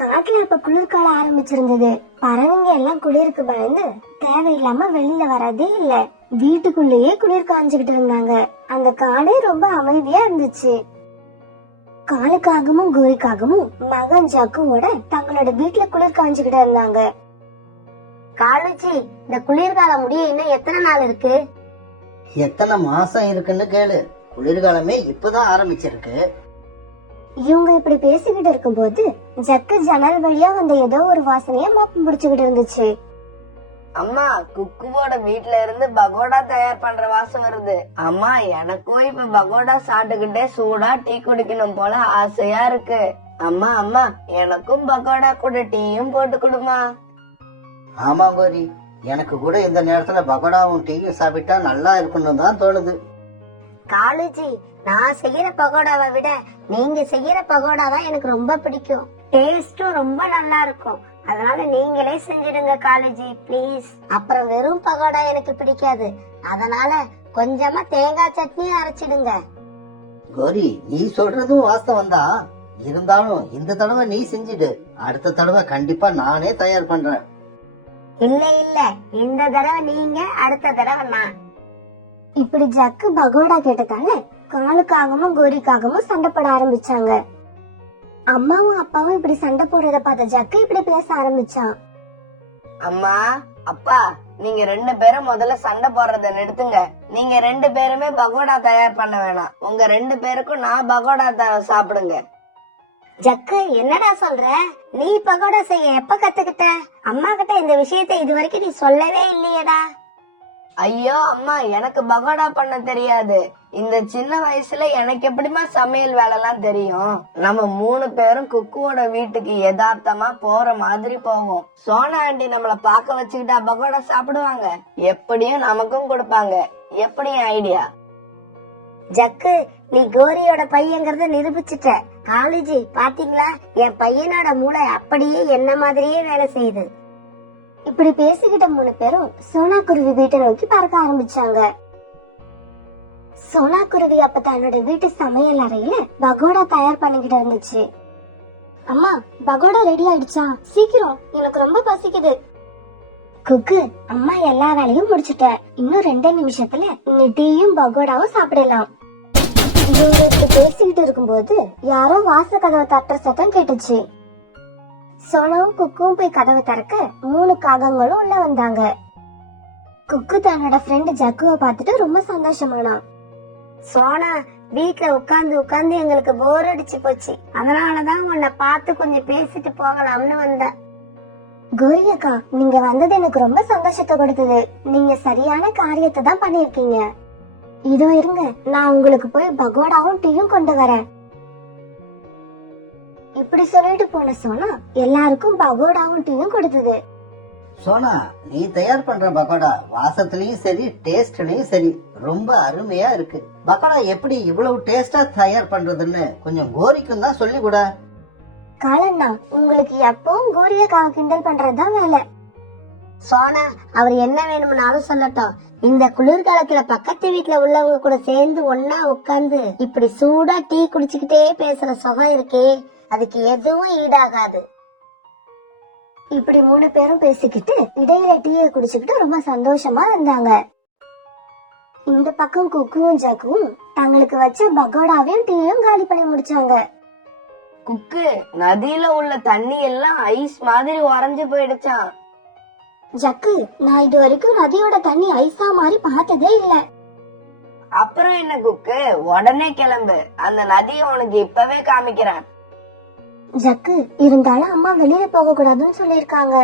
காட்டுல அப்ப குளிர்காலம் ஆரம்பிச்சிருந்தது. பறவைங்க எல்லாம் குளிருக்கு பயந்து தேவையில்லாம வெளியில வரதே இல்ல. வீட்டுக்குள்ளேயே குளிர் காஞ்சுகிட்டு இருந்தாங்க. அந்த காடே ரொம்ப அமைதியா இருந்துச்சு. காலுக்காகவும் கோரிக்காகவும் மகன் ஜக்குவோட தங்களோட வீட்டுல குளிர் காஞ்சுகிட்டு இருந்தாங்க. காலுச்சி, இந்த குளிர்காலம் முடிய இன்னும் எத்தனை நாள் இருக்கு? எத்தனை மாசம் இருக்குன்னு கேளு. குளிர்காலமே இப்பதான் ஆரம்பிச்சிருக்கு. இவங்க இப்படி பேசிக்கிட்டு இருக்கும்போது ஜக்கு ஜன்னல் வழியா வந்த ஏதோ ஒரு வாசனையா மோப்பம் பிடிச்சுக்கிட்டு இருந்துச்சு. அம்மா, குக்குவோட வீட்ல இருந்து பகோடா தயார் பண்ற வாசம் வருது. அம்மா, எனக்கும் இப்ப பகோடா சாப்பிட்டுக்கிட்டே சூடா டீ குடிக்கணும் போல ஆசையா இருக்கு. அம்மா அம்மா, எனக்கும் பகோடா கூட டீயும் போட்டு கொடுமா. ஆமா கோரி, எனக்கு கூட இந்த நேரத்துல பகோடாவும் டீயும் சாப்பிட்டா நல்லா இருக்குன்னு தான் தோணுது. காலுஜி, நான் செய்யற பகோடாவை விட நீங்க செய்யற பகோடா தான் எனக்கு ரொம்ப பிடிக்கும். டேஸ்டும் ரொம்ப நல்லா இருக்கும். அதனால நீங்களே செஞ்சிடுங்க காலுஜி, ப்ளீஸ். அப்புறம் வெறும் பகோடா எனக்கு பிடிக்காது. அதனால கொஞ்சமா தேங்காய் சட்னி அரைச்சிடுங்க. கோரி, நீ சொல்றதும் வாஸ்தவம் தான். இருந்தாலும் இந்த தடவை நீ செஞ்சிடு. அடுத்த தடவை கண்டிப்பா நானே தயார் பண்றேன். இல்ல இல்ல, இந்த தடவை நீங்க, அடுத்த தடவை நான். இப்படி ஜக்கு பகோடா கேட்டதால காலுக்காகவும் கோரிக்காகவும் சண்டை போட ஆரம்பிச்சாங்க. அம்மாவும் அப்பாவும் இப்படி சண்டை போடுறத பார்த்த ஜக்கு இப்படி பேச ஆரம்பிச்சான். அம்மா அப்பா, நீங்க 2 பேரும் முதல்ல சண்டை போடுறத நிறுத்துங்க. நீங்க 2 பேருமே பகோடா தயார் பண்ண வேணாம். உங்க 2 பேருக்கும் நான் பகோடா சாப்பிடுங்க. ஜக்கு, என்னடா சொல்ற? நீ பகோடா செய்ய எப்ப கத்துக்கிட்ட? அம்மா கிட்ட இந்த விஷயத்தை இது வரைக்கும் நீ சொல்லவே இல்லையடா. ஐயோ அம்மா, எனக்கு பகோடா பண்ண தெரியாது. இந்த சின்ன வயசுல எனக்கு எப்படிமா சமையல் வேலை எல்லாம் தெரியும்? நம்ம 3 பேரும் குக்குவோட வீட்டுக்கு யதார்த்தமா போற மாதிரி போவோம். சோனா ஆண்டி நம்மள பாக்க வச்சுக்கிட்டா பகோடா சாப்பிடுவாங்க. எப்படியும் நமக்கும் கொடுப்பாங்க. எப்படி ஐடியா? ஜக்கு, நீ கோரியோட பையங்கிறத நிரூபிச்சுட்ட. காலேஜி பாத்தீங்களா, என் பையனோட மூளை அப்படியே என்ன மாதிரியே வேலை செய்யுது. இப்படி பேசிக்கிட்ட 3 பேரும் சோனா குருவி வீட்டை நோக்கி பறக்க ஆரம்பிச்சாங்க. சோனா குருவி அப்ப தன்னோட வீட்டு சமையல் அறையில பகோடா தயார் பண்ணிக்கிட்டு இருந்துச்சு. அம்மா, பகோடா ரெடி ஆயிடுச்சா? சீக்கிரம், எனக்கு ரொம்ப பசிக்குது. குக்கு, அம்மா எல்லா வேலையும் முடிச்சுட்ட. இன்னும் 2 நிமிஷத்துல நீ டீயும் பகோடாவும் சாப்பிடலாம். இவங்க இப்படி பேசிக்கிட்டு இருக்கும்போது யாரோ வாச கதவை தட்டுற சத்தம் கேட்டுச்சு. சோனாவும் குக்கும் போய் கதவை திறக்க 3 காகங்களும் உள்ள வந்தாங்க. குக்கு தன்னோட ஃப்ரெண்ட் ஜக்குவை பார்த்துட்டு ரொம்ப சந்தோஷமானான். சோனா, வீட்டுல உட்கார்ந்து உட்கார்ந்து எங்களுக்கு போர் அடிச்சு போச்சு. அதனாலதான் உன்னை பார்த்து கொஞ்சம் பேசிட்டு போகலாம்னு வந்தேன். கோரி அக்கா, நீங்க வந்தது எனக்கு ரொம்ப சந்தோஷத்தை கொடுத்தது. நீங்க சரியான காரியத்தை தான் பண்ணிருக்கீங்க. இதோ இருங்க, நான் உங்களுக்கு போய் பகோடாவும் டீயும் கொண்டு வரேன். இப்படி சொல்லிட்டு போன சோனா எல்லாருக்கும் பகோடாவும் டீயும் கொடுத்தது. சோனா, நீ தயார் பண்ற பகோடா வாசத்துலயும் சரி டேஸ்ட்லயும் சரி ரொம்ப அருமையா இருக்கு. பகோடா எப்படி இவ்வளவு டேஸ்டா தயார் பண்றதுன்னு கொஞ்சம் கோரிக்கும் தான் சொல்லி கூட. காலண்ணா, உங்களுக்கு எப்பவும் கோரியக்காக கிண்டல் பண்றதுதான் வேலை. சோனா, அவர் என்ன வேணும்னாலும் சொல்லட்டும். இந்த குளிர்காலத்துல பக்கத்து வீட்டுல உள்ளவங்க கூட சேர்ந்து ஒன்னா உட்கார்ந்து இப்படி சூடா டீ குடிச்சுக்கிட்டே பேசுற சுகம் இருக்கே, அதுக்கு எதுவும் ஈடாகாது. இப்படி 3 பேரும் பேசிக்கிட்டு இடையில டீயை குடிச்சுக்கிட்டு ரொம்ப சந்தோஷமா இருந்தாங்க. இந்த பக்கம் குக்குவும் ஜக்குவும் தங்களுக்கு வச்ச பகோடாவையும் டீயும் காலி பண்ணி முடிச்சாங்க. குக்கு, நதியில உள்ள தண்ணி எல்லாம் ஐஸ் மாதிரி உறைஞ்சு போயிடுச்சான். ஜக்கு, நான் இது வரைக்கும் நதியோட தண்ணி ஐஸா மாதிரி பார்த்ததே இல்ல. அப்புறம் என்ன குக்கு, உடனே கிளம்பு. அந்த நதியை உனக்கு இப்பவே காமிக்கிறேன். ஜக்கு, இருந்தாலும் அம்மா வெளியில போக கூடாதுன்னு சொல்லிருக்காங்க.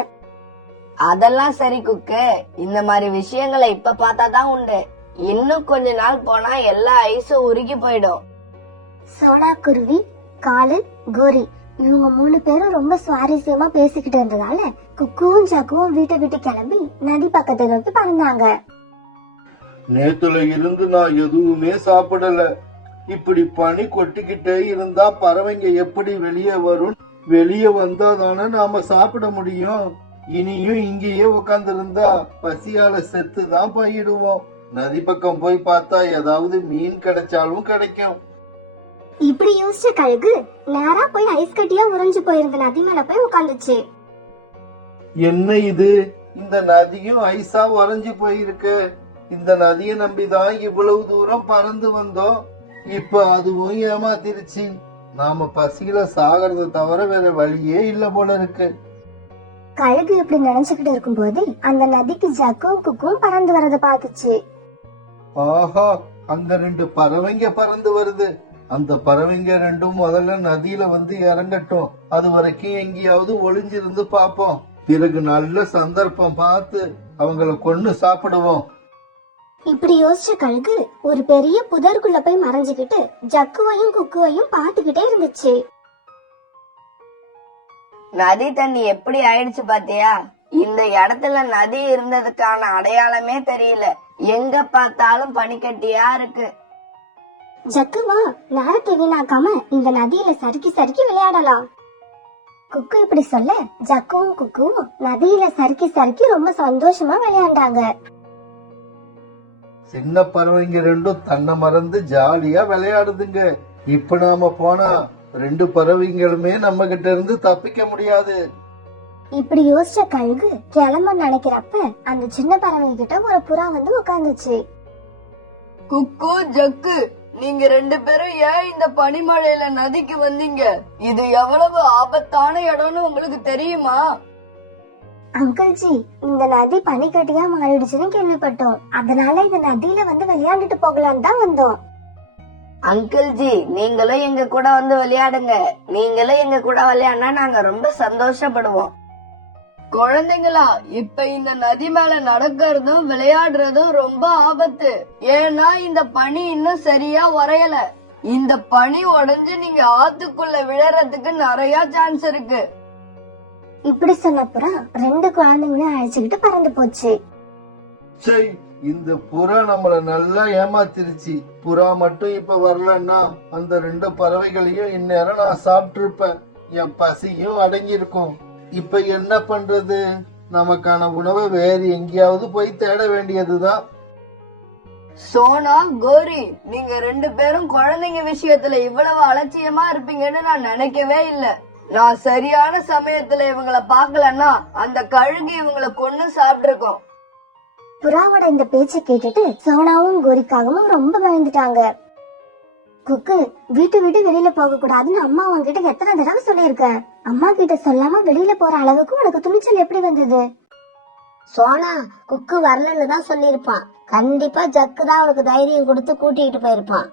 அதெல்லாம் சரி குக்கு, இந்த மாதிரி விஷயங்களை இப்ப பார்த்தாதான் உண்டு. இன்னும் கொஞ்ச நாள் போனா எல்லா ஐஸும் உருகி போயிடும். சோனா குருவி, காலு, கோரி இவங்க 3 பேரும் ரொம்ப சுவாரஸ்யமா பேசிக்கிட்டு இருந்ததால குக்குவும் ஜக்குவும் வீட்டை விட்டு கிளம்பி நதி பக்கத்தை நோக்கி பறந்தாங்க. நேத்துல இருந்து நான் எதுவுமே சாப்பிடல. இப்படி பனி கொட்டிக்கிட்டே இருந்தா பறவைங்க எப்படி வெளியே வரும்? வெளியே வந்தா தானே நாம சாப்பிட முடியும். இனியும் இங்கேயே உட்கார்ந்து இருந்தா பசியால செத்து தான் போயிடுவோம். நதி பக்கம் போய் பார்த்தா ஏதாவது மீன் கிடைச்சாலும் கிடைக்கும். இப்படி யோசிச்ச கழுகு நேரா போய் ஐஸ் கட்டியா உறைஞ்சு போயிருந்த நதி மேல போய் உட்காந்துச்சு. என்ன இது, இந்த நதியும் ஐஸா உறைஞ்சு போயிருக்கு. இந்த நதியை நம்பிதான் இவ்வளவு தூரம் பறந்து வந்தோம். இப்ப அதுவும் ஏமாத்திருச்சு. நாம பசியில சாகிறத தவிர வேற வழியே இல்ல போல இருக்கு. கழுகு இப்படி நினைச்சுக்கிட்டு இருக்கும்போது அந்த நதிக்கு ஜக்கும் குக்கும் பறந்து வரத பாத்துச்சு. ஆஹா, அங்க 2 பறவைங்க பறந்து வருது. அந்த பறவைங்க ரெண்டும் முதல்ல நதியில வந்து இறங்கட்டும். அது வரைக்கும் எங்கேயாவது ஒளிஞ்சிருந்து பாப்போம். பிறகு நல்ல சந்தர்ப்பம் பார்த்து அவங்கள கொன்னு சாப்பிடுவோம். இப்படி யோசிச்ச கழுகு ஒரு பெரிய புதருக்குள்ள போய் மறைஞ்சுக்கிட்டு ஜக்குவையும் குக்குவையும் பாத்துக்கிட்டே இருந்துச்சு. நதி தண்ணி எப்படி ஆயிடுச்சு பாத்தியா? இந்த இடத்துல நதி இருந்ததுக்கான அடையாளமே தெரியல. எங்க பார்த்தாலும் பனிக்கட்டியா இருக்கு. ஜக்குவா, நேரத்தை வீணாக்காம இந்த நதியில சறுக்கி சறுக்கி விளையாடலாம். குக்கு இப்படி சொல்ல ஜக்குவும் குக்குவும் நதியில சறுக்கி சறுக்கி ரொம்ப சந்தோஷமா விளையாண்டாங்க. சின்ன பறவைங்க ரெண்டும் தன்னை மறந்து ஜாலியா விளையாடுதுங்க. இப்ப நாம போனா 2 பறவைங்களுமே நம்ம கிட்ட இருந்து தப்பிக்க முடியாது. இப்படி யோசிச்ச கழுகு கிளம்ப நினைக்கிறப்ப அந்த சின்ன பறவை கிட்ட ஒரு புறா வந்து உட்கார்ந்துச்சு. குக்கு, ஜக்கு, நீங்க 2 பேரும் ஏன் இந்த பனிமழையில நதிக்கு வந்தீங்க? இது எவ்வளவு ஆபத்தான இடம்னு உங்களுக்கு தெரியுமா? அங்கிள்ஜி, இந்த நதி பனிக்கட்டியா மாறிடுச்சுன்னு கேள்விப்பட்டோம். அதனால இந்த நதியில வந்து விளையாண்டுட்டு போகலான்னு தான் வந்தோம். அங்கிள்ஜி, நீங்களும் எங்க கூட வந்து விளையாடுங்க. நீங்களும் எங்க கூட விளையாடினா நாங்க ரொம்ப சந்தோஷப்படுவோம். குழந்தைங்களா, இப்ப இந்த நதி மேல நடக்கிறதும் விளையாடுறதும் ரொம்ப ஆபத்து. ஏன்னா இந்த பனி இன்னும் சரியா உறையல. இந்த பனி உடைஞ்சு நீங்க ஆத்துக்குள்ள விழறதுக்கு நிறைய சான்ஸ் இருக்கு. இப்படி சொன்னப்புறம் 2 குழந்தைங்களையும் அழைச்சுக்கிட்டு பறந்து போச்சு. சரி, இந்த புறா நம்மள நல்லா ஏமாத்திருச்சு. புறா மட்டும் இப்ப வரலன்னா அந்த 2 பறவைகளையும் இந்நேரம் நான் சாப்பிட்டு இருப்பேன். என் பசியும் அடங்கி இருக்கும். இப்ப என்ன பண்றது? நமக்கான உணவை வேறு எங்கேயாவது போய் தேட வேண்டியதுதான். சோனா, கோரி, நீங்க 2 பேரும் குழந்தைங்க விஷயத்துல இவ்வளவு அலட்சியமா இருப்பீங்கன்னு நான் நினைக்கவே இல்ல. நான் சரியான சமயத்துல இவங்களை பாக்கலன்னா அந்த கழுகு இவங்களை கொன்னு சாப்பிட்டிருக்கோம். புறாவோட இந்த பேச்சை கேட்டுட்டு சோனாவும் கோரிக்காகவும் ரொம்ப பயந்துட்டாங்க. குக்கு, வீட்டு விட்டு வெளியில போக கூடாதுன்னு அம்மா உன்கிட்ட எத்தனை தடவை சொல்லியிருக்கேன். அம்மா கிட்ட சொல்லாம வெளியில போற அளவுக்கு உனக்கு துணிச்சல் எப்படி வந்தது? சோனா, குக்கு வரலன்னு தான் சொல்லிருப்பான். கண்டிப்பா ஜக்கு தான் உனக்கு தைரியம் கொடுத்து கூட்டிட்டு போயிருப்பான்.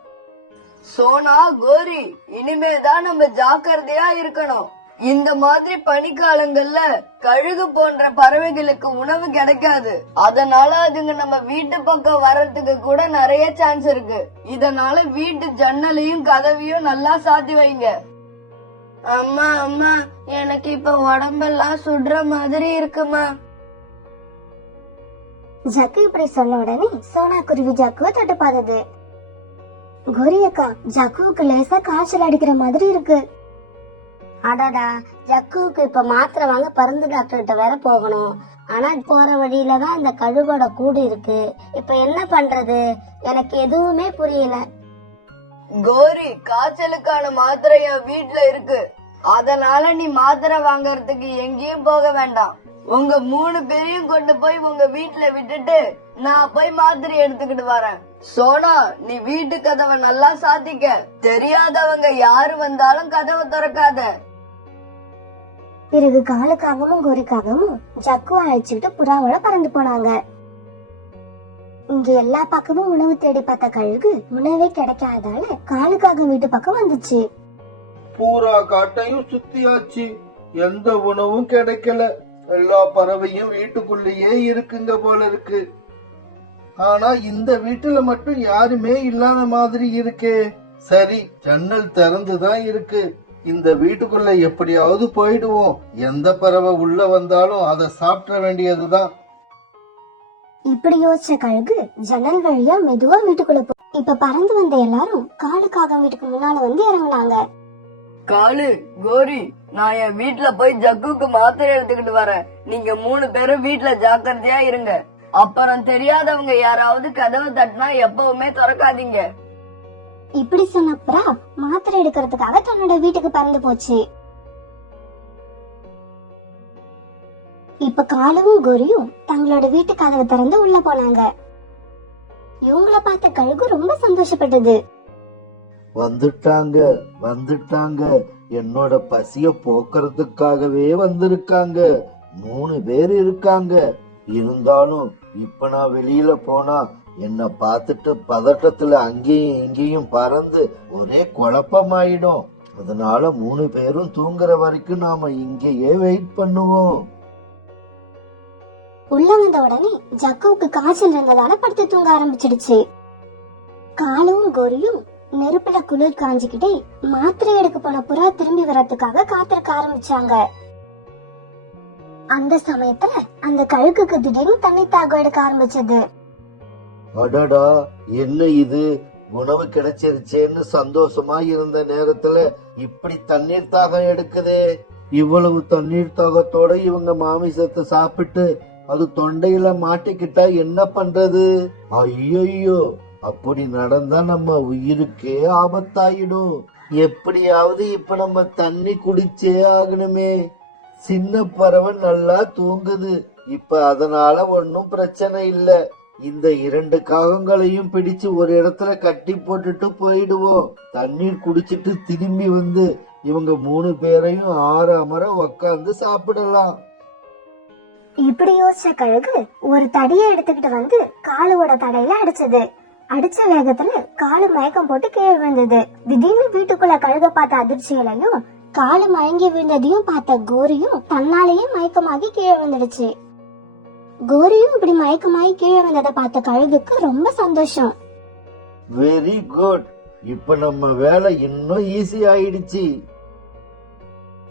சோனா, கோரி, இனிமேதான் நம்ம ஜாக்கிரதையா இருக்கணும். இந்த மாதிரி பனிக்காலங்கள்ல கழுகு போன்ற பறவைகளுக்கு உணவு கிடைக்காது. அதனால அதுங்க நம்ம வீட்டு பக்கம் வர்றதுக்கு கூட நிறைய சான்ஸ் இருக்கு. இதனால வீட்டு ஜன்னலையும் கதவையும் நல்லா சாத்தி வைங்க. அம்மா, அம்மா, எனக்கு இப்ப உடம்பெல்லாம் சுடுற மாதிரி இருக்குமா? ஜக்கு இப்படி சொன்ன உடனே சோனா குருவி ஜக்குவை தொட்டு பார்த்தது. கோரி அக்கா, ஜக்குவுக்கு லேசா காய்ச்சல் அடிக்கிற மாதிரி இருக்கு. அடடா, ஜக்குவுக்கு இப்ப மாத்திரை வாங்க பருந்து டாக்டர் கிட்ட வேற போகணும். ஆனா போற வழியில தான் இந்த கழுகோட கூடு இருக்கு. இப்ப என்ன பண்றது? எனக்கு எதுவுமே புரியல. கோரி, காய்ச்சலுக்கான மாத்திரை என் வீட்டுல இருக்கு. அதனால நீ மாத்திரை வாங்கறதுக்கு எங்கேயும் போக வேண்டாம். உங்க 3 பேரையும் கொண்டு போய் உங்க வீட்டுல விட்டுட்டு நான் போய் மாத்திரை எடுத்துக்கிட்டு வரேன். சோனா, நீ வீட்டு கதவை நல்லா சாத்திக்க. தெரியாதவங்க யாரு வந்தாலும் கதவை திறக்காத. பிறகு காலுக்காகவும் கோரிக்காகவும் ஜக்குவை அழைச்சிட்டு புறாவோட பறந்து போனாங்க. இங்க எல்லா பக்கமும் உணவு தேடி பார்த்த கழுகு உணவே கிடைக்காதால காலுக்காக வீட்டு பக்கம் வந்துச்சு. பூரா காட்டையும் சுத்தியாச்சு, எந்த உணவும் கிடைக்கல. எல்லா பறவையும் வீட்டுக்குள்ளேயே இருக்குங்க போல இருக்கு. ஆனா இந்த வீட்டுல மட்டும் யாருமே இல்லாத மாதிரி இருக்கே. சரி, ஜன்னல் திறந்துதான் இருக்கு. இந்த வீட்டுக்குள்ள எப்படியாவது போயிடுவோம். எந்த பறவை உள்ள வந்தாலும் அதை சாப்பிட வேண்டியதுதான். இப்படி யோசிச்ச கழுகு ஜன்னல் வழியா மெதுவா வீட்டுக்குள்ள இப்ப பறந்து வந்த எல்லாரும் காலுக்காக வீட்டுக்கு முன்னால வந்து இறங்குனாங்க. காலு, கோரி, நான் என் வீட்டுல போய் ஜக்குக்கு மாத்திரை எடுத்துக்கிட்டு வரேன். நீங்க 3 பேரும் வீட்டுல ஜாக்கிரதையா இருங்க. அப்புறம் தெரியாதவங்க யாராவது கதவை தட்டினா எப்பவுமே திறக்காதீங்க. இப்படி சொன்ன புறா மாத்திரை எடுக்கிறதுக்காக தன்னோட வீட்டுக்கு பறந்து போச்சு. இப்ப காலுவும் கோரியும் தங்களோட வீட்டு கதவை திறந்து உள்ள போனாங்க. இவங்கள பார்த்த கழுகு ரொம்ப சந்தோஷப்பட்டது. வந்துட்டாங்க வந்துட்டாங்க, என்னோட பசிய போக்குறதுக்காகவே வந்திருக்காங்க. 3 பேர் இருக்காங்க. இருந்தாலும் இப்ப நான் வெளியில போனா என்ன பார்த்துட்டு பதட்டத்துல அங்கேயும் இங்கேயும் பறந்து ஒரே குழப்பமாயிடும். அதனால 3 பேரும் தூங்குற வரைக்கும் நாம இங்கேயே வெயிட் பண்ணுவோம். உள்ள வந்த உடனே ஜக்குவுக்கு காய்ச்சல் இருந்ததால படுத்து தூங்க ஆரம்பிச்சிடுச்சு. காலும் கோரியும் நெருப்புல குளிர் காஞ்சிக்கிட்டே மாத்திரை எடுக்க போன புறா திரும்பி வர்றதுக்காக காத்திருக்க ஆரம்பிச்சாங்க. அந்த சமயத்துல அந்த கழுகுக்கு திடீர்னு தண்ணி தாகம் எடுக்க ஆரம்பிச்சது. அடடா, என்ன இது, உணவு கிடைச்சிருச்சேன்னு சந்தோஷமா இருந்த நேரத்துல இப்படி தண்ணீர் தாகம் எடுக்குதே. இவ்வளவு தண்ணீர் தாகத்தோட இவங்க மாமிசத்தை சாப்பிட்டு அது தொண்டையில மாட்டிக்கிட்டா என்ன பண்றது? ஐயோ, அப்படி நடந்தா நம்ம உயிருக்கே ஆபத்தாயிடும். எப்படியாவது இப்ப நம்ம தண்ணி குடிச்சே ஆகணுமே. சின்ன பறவை நல்லா தூங்குது இப்ப, அதனால ஒன்னும் பிரச்சனை இல்ல. இந்த 2 காகங்களையும் பிடிச்சு ஒரு இடத்துல கட்டி போட்டுட்டு போயிடுவோம். தண்ணீர் குடிச்சிட்டு திரும்பி வந்து இவங்க 3 பேரையும் ஆறாமற உக்காந்து சாப்பிடலாம். இப்படி யோசிச்ச கழுகு ஒரு தடியை எடுத்துக்கிட்டு வந்து காலுவோட தடையில அடிச்சது. அடிச்ச வேகத்துல காலு மயக்கம் போட்டு கீழே விழுந்தது. திடீர்னு வீட்டுக்குள்ள கழுக பார்த்த அதிர்ச்சிகளையும் காலு மயங்கி விழுந்ததையும் பார்த்த கோரியும் தன்னாலேயே மயக்கமாகி கீழே விழுந்துடுச்சு. கோரியும் இப்படி மயக்கமாகி கீழே விழுந்ததை பார்த்த கழுகுக்கு ரொம்ப சந்தோஷம். வெரி குட், இப்ப நம்ம வேலை இன்னும் ஈஸி ஆயிடுச்சு.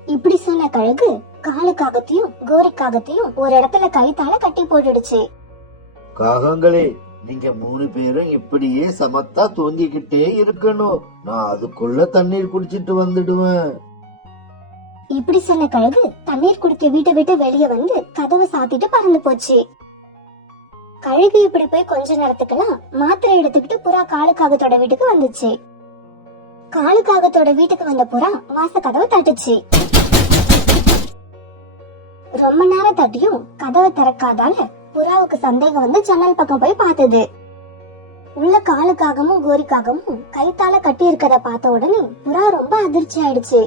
இப்படி சொன்ன கழுகு காலுக்காகத்தையும் கோரிக்காகத்தையும் ஒரு இடத்துல கைத்தால கட்டி போட்டுடுச்சு. காகங்களே, நீங்க 3 பேரும் இப்படியே சமத்தா தூங்கிக்கிட்டே இருக்கணும். நான் அதுக்குள்ள தண்ணீர் குடிச்சிட்டு வந்துடுவேன். இப்படி சொன்ன கழுகு தண்ணீர் குடிக்க வீட்டை விட்டு வெளியே வந்து கதவை சாத்திட்டு பறந்து போச்சு. கழுகு இப்படி போய் கொஞ்ச நேரத்துக்குலாம் மாத்திரை எடுத்துக்கிட்டு புறா காலுக்காகத்தோட வீட்டுக்கு வந்துச்சு. காலுக்காகத்தோட வீட்டுக்கு வந்த புறா வாச கதவை தட்டுச்சு. ரொம்ப நேரம் தட்டியும் கதவை திறக்காதால புறாவுக்கு சந்தேகம் வந்து ஜன்னல் பக்கம் போய் பார்த்தது. உள்ள காலுக்காகவும் கோரிக்காகவும் கைத்தால கட்டி இருக்கத பார்த்த உடனே புறா ரொம்ப அதிர்ச்சி ஆயிடுச்சு.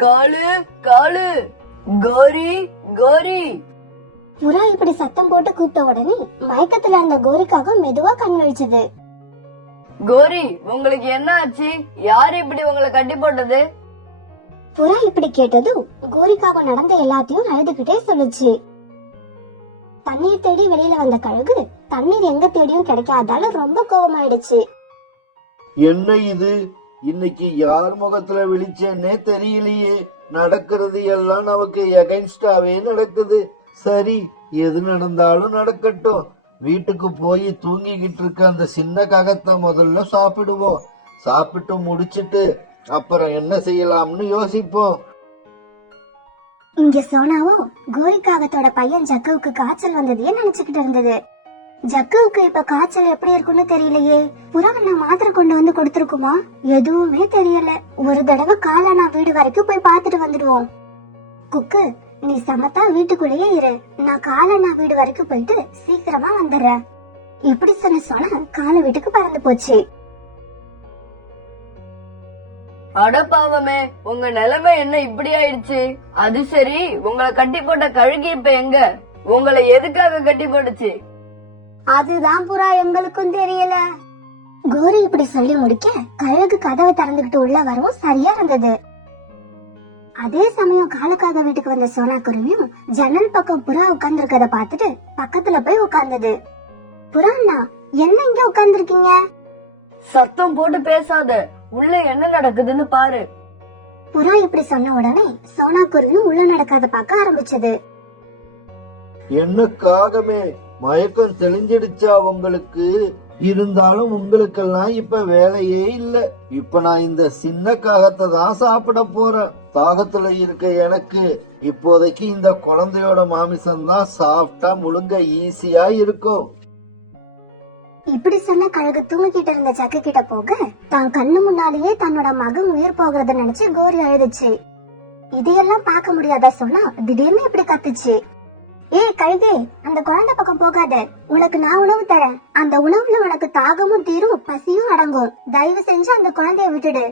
காலு காலு, கோரி கோரி. புறா இப்படி சத்தம் போட்டு கூப்பிட்ட உடனே மயக்கத்துல அந்த கோரிக்காக மெதுவா கண் விழிச்சது. கோரி, உங்களுக்கு என்ன ஆச்சு? யாரு இப்படி உங்களை கட்டி போட்டது? புறா இப்படி கேட்டதும் கோரிக்காக நடந்த எல்லாத்தையும் அழுதுகிட்டே சொல்லுச்சு. தண்ணீர் தேடி வெளியில வந்த கழுகு தண்ணீர் எங்க தேடியும் கிடைக்காதால ரொம்ப கோபமாயிடுச்சு. என்ன இது, இன்னைக்கு யார் முகத்துல விழிச்சேன்னே தெரியலையே. நடக்கிறது எல்லாம் நமக்கு எகைன்ஸ்டாவே நடக்குது. சரி, எது நடந்தாலும் நடக்கட்டும். வீட்டுக்கு போய் தூங்கிக்கிட்டு இருக்க அந்த சின்ன காகத்தை முதல்ல சாப்பிடுவோம். சாப்பிட்டு முடிச்சிட்டு அப்புறம் என்ன செய்யலாம்னு யோசிப்போம். இங்க சோனாவும் கோரிக்காகத்தோட பையன் ஜக்குவுக்கு காய்ச்சல் வந்ததையே நினைச்சுக்கிட்டு இருந்தது. ஜக்குவுக்கு இப்ப காய்ச்சல் எப்படி இருக்குன்னு தெரியலையே. புறா நான் மாத்திரை கொண்டு வந்து கொடுத்துருக்குமா? எதுவுமே தெரியல. ஒரு தடவை காலானா வீடு வரைக்கும் போய் பாத்துட்டு வந்துடுவோம். குக்கு, நீ சமத்தா வீட்டுக்குள்ளேயே இரு. நான் காலானா வீடு வரைக்கும் போயிட்டு சீக்கிரமா வந்துடுறேன். இப்படி சொன்ன சோனா கால வீட்டுக்கு பறந்து போச்சு. அடப்பாவமே, உங்க நிலைமை என்ன இப்படி ஆயிடுச்சு? அது சரி, உங்களை கட்டி போட்ட கழுகு இப்ப எங்க? உங்களை எதுக்காக கட்டி போட்டுச்சு? அதுதான் புறா எங்களுக்கும் தெரியல. கோரி இப்படி சொல்லி முடிக்க கழுகு கதவை திறந்துகிட்டு உள்ள வரவும் சரியா இருந்தது. அதே சமயம் காலுக்காக வீட்டுக்கு வந்த சோனா குருவியும் ஜன்னல் பக்கம் புறா உட்கார்ந்து இருக்கத பாத்துட்டு பக்கத்துல போய் உட்கார்ந்தது. புறா அண்ணா, என்ன இங்க உட்கார்ந்துருக்கீங்க? சத்தம் போட்டு பேசாத, உள்ள என்ன நடக்குதுன்னு பாரு. புறா இப்படி சொன்ன உடனே சோனா குருவியும் உள்ள நடக்காத பார்க்க ஆரம்பிச்சது. என்ன காகமே, மயக்கம் தெளிஞ்சிடுச்சா உங்களுக்கு? இருந்தாலும் உங்களுக்கெல்லாம் இப்ப வேலையே இல்ல. இப்ப நான் இந்த சின்ன காகத்தை தான் சாப்பிட போறேன். தாகத்துல இருக்க எனக்கு இப்போதைக்கு இந்த குழந்தையோட மாமிசம் தான் சாப்பிட்டா முழுங்க ஈஸியா இருக்கும். இப்படி சொன்ன கழுகு தூங்கிக்கிட்டு இருந்த சக்கு கிட்ட போக தான் கண்ணு முன்னாலேயே தன்னோட மகன் உயிர் போகிறத நினைச்சு கோரி அழுதுச்சு. இதையெல்லாம் பார்க்க முடியாத சொன்னா திடீர்னு இப்படி கத்துச்சு. ஏய் கழுகே, அந்த குழந்தை பக்கம் போகாத, உனக்கு நான் உணவு தரேன். அந்த உணவுல உனக்கு தாகமும் தீரும், பசியும் அடங்கும். தயவு செஞ்சு அந்த குழந்தைய விட்டுடு.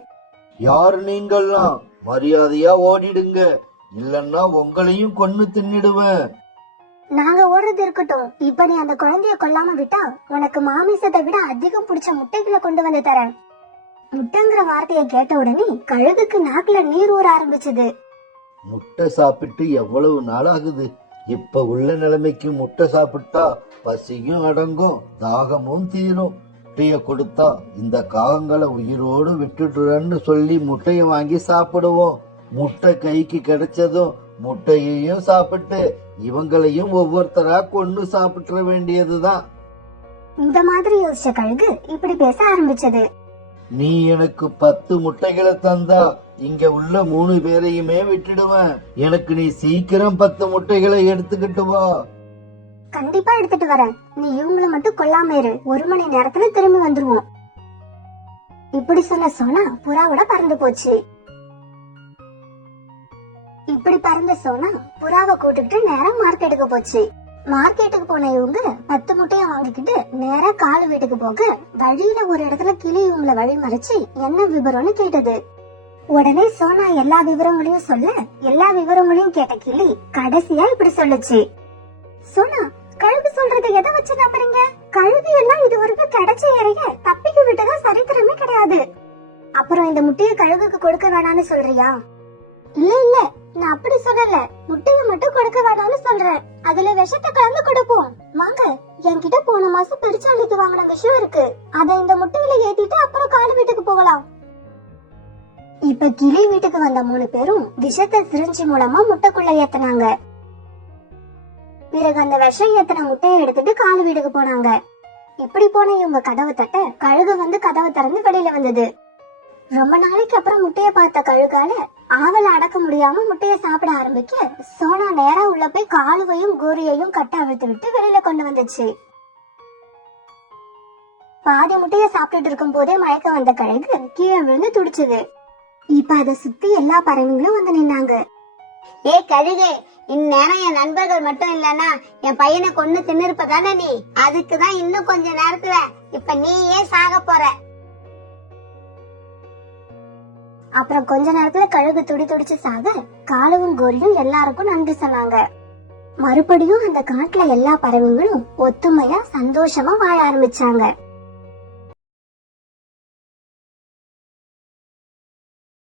யார் நீங்கெல்லாம்? மரியாதையா ஓடிடுங்க, இல்லன்னா உங்களையும் கொன்னு தின்னிடுவேன். நாங்க ஓடுறது இருக்கட்டும், இப்ப நீ அந்த குழந்தைய கொல்லாம விட்டா உனக்கு மாமிசத்தை விட அதிகம் பிடிச்ச முட்டைகளை கொண்டு வந்து தரேன். முட்டைங்கிற வார்த்தையை கேட்ட உடனே கழுகுக்கு நாக்குல நீர் ஊற ஆரம்பிச்சது. முட்டை சாப்பிட்டு எவ்வளவு நாள் ஆகுது? இப்ப உள்ள நிலைமைக்கு முட்டை சாப்பிட்டா பசியும் அடங்கும், தாகமும் தீரும். முட்டைய கொடுத்தா இந்த காகங்களை உயிரோடு விட்டுடுறேன்னு சொல்லி முட்டைய வாங்கி சாப்பிடுவோம். முட்டை கைக்கு கிடைச்சதும் முட்டையையும் சாப்பிட்டு இவங்களையும் ஒவ்வொருத்தரா கொண்டு சாப்பிட வேண்டியதுதான். இந்த மாதிரி யோசிச்ச கழுகு இப்படி பேச ஆரம்பிச்சது. நீ எனக்கு 10 முட்டைகளை தந்தா இங்க உள்ள 3 பேரையுமே விட்டுடுவேன். எனக்கு நீ சீக்கிரம் 10 முட்டைகளை எடுத்துக்கிட்டு வா. கண்டிப்பா எடுத்துட்டு வரேன். நீ இவங்களை மட்டும் கொல்லாம இரு, 1 மணி நேரத்துல திரும்பி வந்துருவோம். இப்படி சொன்ன சோனா புறாவோட பறந்து போச்சு. இப்படி பறந்த சோனா புறாவை கூட்டுக்கிட்டு நேரா மார்க்கெட்டுக்கு போச்சு. மார்க்கெட்டுக்கு போன இவங்க 10 முட்டைய வாங்கிக்கிட்டு நேரா காலு வீட்டுக்கு போக வழியில ஒரு இடத்துல கிளி இவங்களை வழி மறைச்சு என்ன விவரம்னு கேட்டது. உடனே சோனா எல்லா விவரங்களையும் சொல்ல எல்லா விவரங்களையும் கேட்ட கிளி கடைசியா இப்படி சொல்லுச்சு. சோனா, கழுகு சொல்றதை எதை வச்சு நம்புறீங்க? கழுகு எல்லாம் இது வரைக்கும் கிடைச்ச இறைய தப்பிக்க விட்டதா சரித்திரமே கிடையாது. அப்புறம் இந்த முட்டைய கழுகுக்கு கொடுக்க வேணாம்னு சொல்றியா? இல்ல இல்ல, நான் அப்படி சொல்லல. முட்டைய மட்டும் கொடுக்க வேணாம்னு சொல்றேன். அதுல விஷத்தை கலந்து கொடுப்போம். வாங்க, என்கிட்ட போன மாசம் பெருச்சாளிக்கு வாங்கின விஷயம் இருக்கு. அத இந்த முட்டையில ஏத்திட்டு அப்புறம் காலு வீட்டுக்கு போகலாம். இப்ப கிளி வீட்டுக்கு வந்த 3 பேரும் விஷத்தை சிரிஞ்சி மூலமா முட்டைக்குள்ள ஏத்தினாங்க. பிறகு அந்த விஷம் ஏத்தின முட்டையை எடுத்துட்டு காலு வீட்டுக்கு போனாங்க. இப்படி போன இவங்க கதவை தட்ட கழுகு வந்து கதவை திறந்து வெளியில வந்தது. ரொம்ப நாளைக்கு அப்புறம் முட்டைய பார்த்த கழுகால ஆவல அடக்க முடியாம முட்டைய சாப்பிட ஆரம்பிக்க சோனா நேரா உள்ள போய் காலுவையும் கோரியையும் கட்ட அவிழ்த்து விட்டு வெளியில கொண்டு வந்துச்சு. பாதி முட்டைய சாப்பிட்டுட்டு இருக்கும் போதே மயக்க வந்த கழுகு கீழே விழுந்து துடிச்சது. இப்ப அதை சுத்தி எல்லா பறவைங்களும் வந்து நின்னாங்க. ஏ கழுகு, இந்நேரம் என் நண்பர்கள் மட்டும் இல்லன்னா என் பையனை கொண்டு தின்னிருப்பதானே நீ? அதுக்குதான் இன்னும் கொஞ்ச நேரத்துல இப்ப நீ ஏன் சாக போற? அப்புறம் கொஞ்ச நேரத்துல கழுகு துடிச்சு சாக காலுவும் கோரியும் எல்லாருக்கும் நன்றி சொன்னாங்க. மறுபடியும் அந்த காட்டுல எல்லா பறவைங்களும் ஒத்துமையா சந்தோஷமா வாழ ஆரம்பிச்சாங்க.